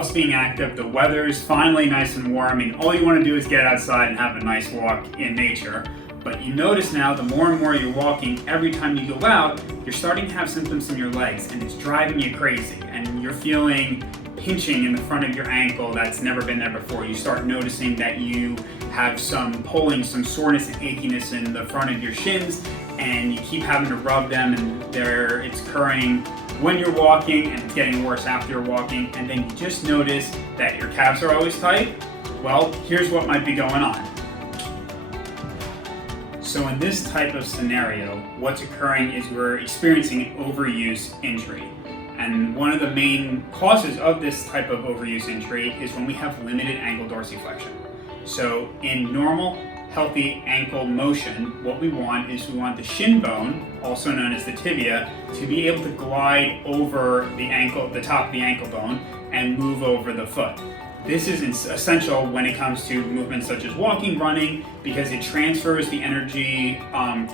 calves being active, the weather is finally nice and warm, and all you want to do is get outside and have a nice walk in nature. But you notice now, the more and more you're walking, every time you go out, you're starting to have symptoms in your legs, and it's driving you crazy, and you're feeling pinching in the front of your ankle that's never been there before. You start noticing that you have some pulling, some soreness and achiness in the front of your shins, and you keep having to rub them, and it's occurring when you're walking, and it's getting worse after you're walking, and then you just notice that your calves are always tight. Well, here's what might be going on. So in this type of scenario, what's occurring is we're experiencing an overuse injury. And one of the main causes of this type of overuse injury is when we have limited ankle dorsiflexion. So in normal, healthy ankle motion, what we want the shin bone, also known as the tibia, to be able to glide over the ankle, the top of the ankle bone, and move over the foot. This is essential when it comes to movements such as walking, running, because it transfers the energy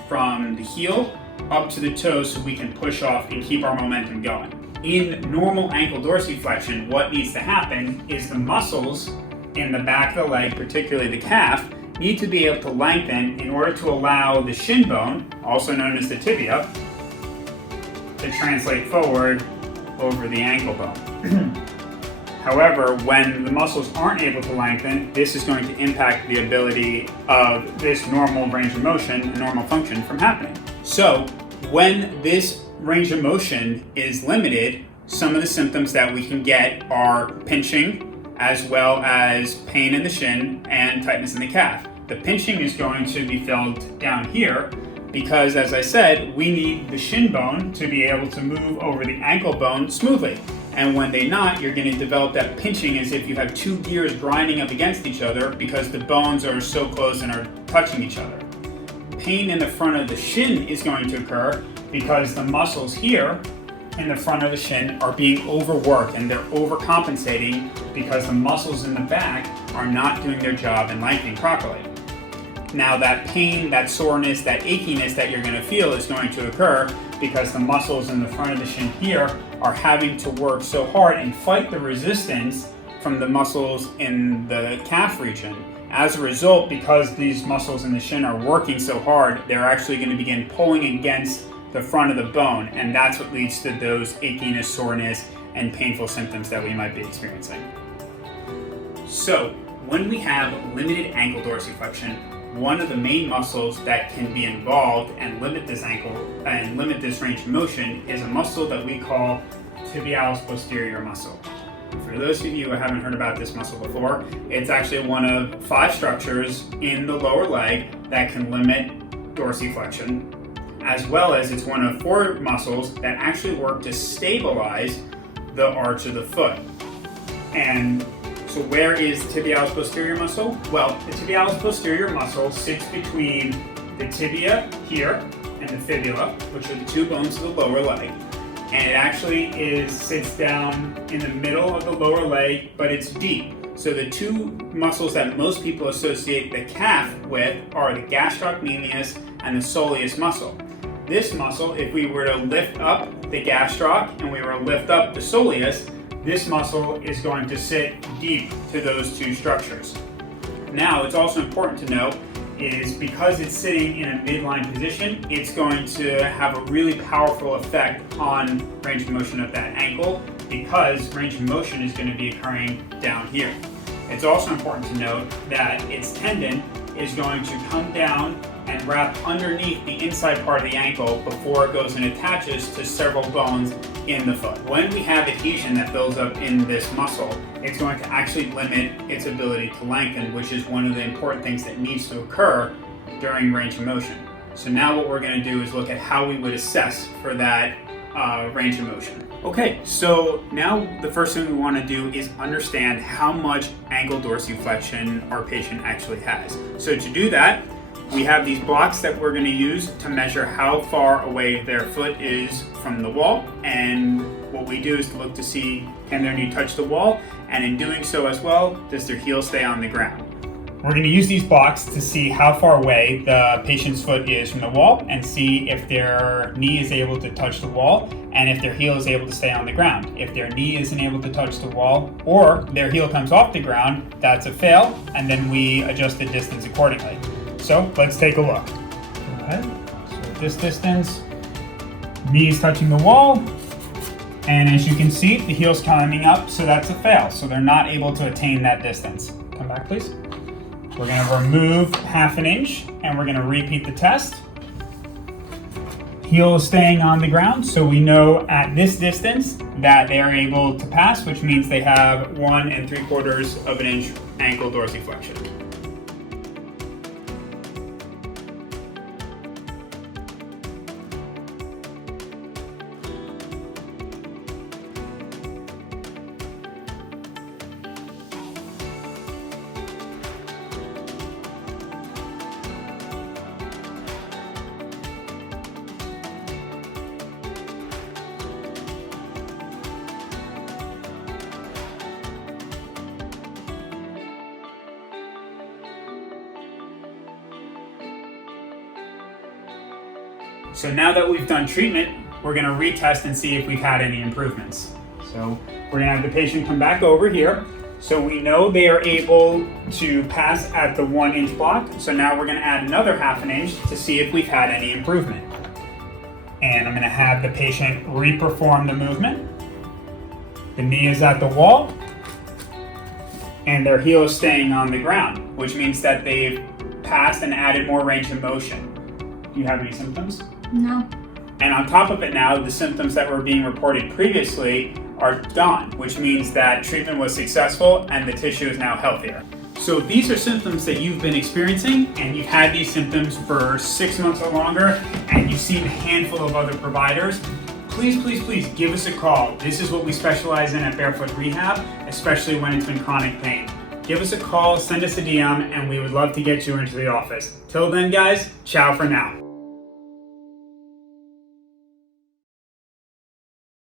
from the heel up to the toes so we can push off and keep our momentum going. In normal ankle dorsiflexion, what needs to happen is the muscles in the back of the leg, particularly the calf, need to be able to lengthen in order to allow the shin bone, also known as the tibia, to translate forward over the ankle bone. However, when the muscles aren't able to lengthen, this is going to impact the ability of this normal range of motion and normal function from happening. So when this range of motion is limited, some of the symptoms that we can get are pinching, as well as pain in the shin and tightness in the calf. The pinching is going to be felt down here because, as I said, we need the shin bone to be able to move over the ankle bone smoothly. And when they not, you're going to develop that pinching as if you have two gears grinding up against each other because the bones are so close and are touching each other. Pain in the front of the shin is going to occur because the muscles here in the front of the shin are being overworked, and they're overcompensating because the muscles in the back are not doing their job and lengthening properly. Now that pain, that soreness, that achiness that you're going to feel is going to occur because the muscles in the front of the shin here are having to work so hard and fight the resistance from the muscles in the calf region. As a result, because these muscles in the shin are working so hard, they're actually going to begin pulling against the front of the bone, and that's what leads to those achiness, soreness, and painful symptoms that we might be experiencing. So, when we have limited ankle dorsiflexion, one of the main muscles that can be involved and limit this ankle and limit this range of motion is a muscle that we call tibialis posterior muscle. For those of you who haven't heard about this muscle before, it's actually one of 5 structures in the lower leg that can limit dorsiflexion, as well as it's one of 4 muscles that actually work to stabilize the arch of the foot. And so where is the tibialis posterior muscle? Well, the tibialis posterior muscle sits between the tibia here and the fibula, which are the 2 bones of the lower leg. And it actually sits down in the middle of the lower leg, but it's deep. So the 2 muscles that most people associate the calf with are the gastrocnemius and the soleus muscle. This muscle, if we were to lift up the gastroc and we were to lift up the soleus, this muscle is going to sit deep to those 2 structures. Now, it's also important to note is because it's sitting in a midline position, it's going to have a really powerful effect on range of motion of that ankle because range of motion is going to be occurring down here. It's also important to note that its tendon is going to come down and wrap underneath the inside part of the ankle before it goes and attaches to several bones in the foot. When we have adhesion that builds up in this muscle, it's going to actually limit its ability to lengthen, which is one of the important things that needs to occur during range of motion. So now what we're going to do is look at how we would assess for that range of motion. Okay, so now the first thing we want to do is understand how much ankle dorsiflexion our patient actually has. So to do that, we have these blocks that we're going to use to measure how far away their foot is from the wall, and what we do is to look to see can their knee touch the wall, and in doing so as well, does their heel stay on the ground. We're going to use these blocks to see how far away the patient's foot is from the wall and see if their knee is able to touch the wall and if their heel is able to stay on the ground. If their knee isn't able to touch the wall or their heel comes off the ground, that's a fail, and then we adjust the distance accordingly. So let's take a look. Go ahead. So at this distance, knee is touching the wall, and as you can see, the heel's climbing up, so that's a fail. So they're not able to attain that distance. Come back, please. We're going to remove 1/2 inch, and we're going to repeat the test. Heel is staying on the ground, so we know at this distance that they are able to pass, which means they have 1 3/4 inch ankle dorsiflexion. So now that we've done treatment, we're going to retest and see if we've had any improvements. So we're going to have the patient come back over here. So we know they are able to pass at the 1 inch block. So now we're going to add another 1/2 inch to see if we've had any improvement. And I'm going to have the patient re-perform the movement. The knee is at the wall and their heel is staying on the ground, which means that they've passed and added more range of motion. Do you have any symptoms? No. And on top of it now, the symptoms that were being reported previously are gone, which means that treatment was successful and the tissue is now healthier. So if these are symptoms that you've been experiencing and you've had these symptoms for 6 months or longer and you've seen a handful of other providers, please give us a call. This is what we specialize in at Barefoot Rehab, especially when it's been chronic pain. Give us a call, send us a DM, and we would love to get you into the office. Till then, guys, ciao for now.